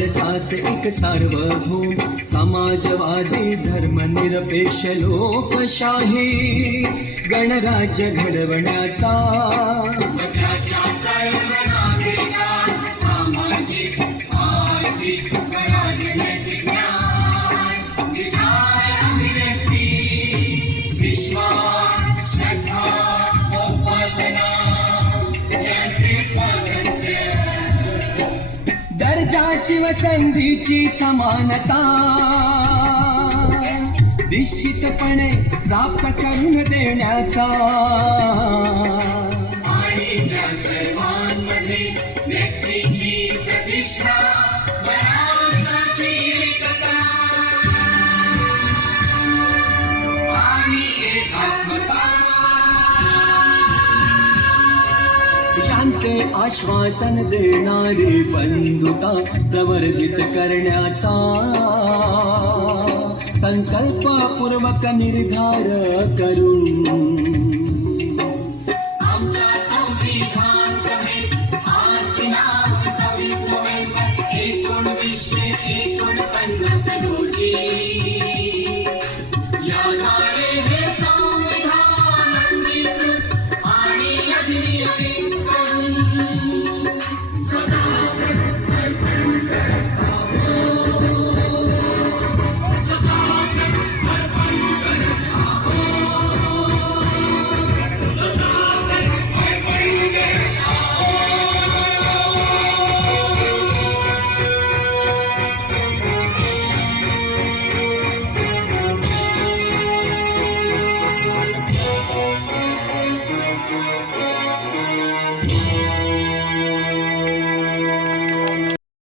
भारताचे एक सार्वभौम समाजवादी धर्मनिरपेक्ष लोकशाही गणराज्य घडवण्याचा त्याच्या सर्व नागरिकांस सामाजिक आर्थिक व राजनैतिक न्याय विचार अभिव्यक्ती विश्वास श्रद्धा व उपासना यांचे स्वातंत्र्य दर्जाची व संधीची समानता निश्चितपणे प्राप्त करून देण्याचा आणि त्या सर्वांमध्ये व्यक्तीची प्रतिष्ठा व राष्ट्राची एकता आणि एकात्मता यांचे आश्वासन देणारी बंधुता प्रवर्धित करण्याचा संकल्पपूर्वक निर्धार करून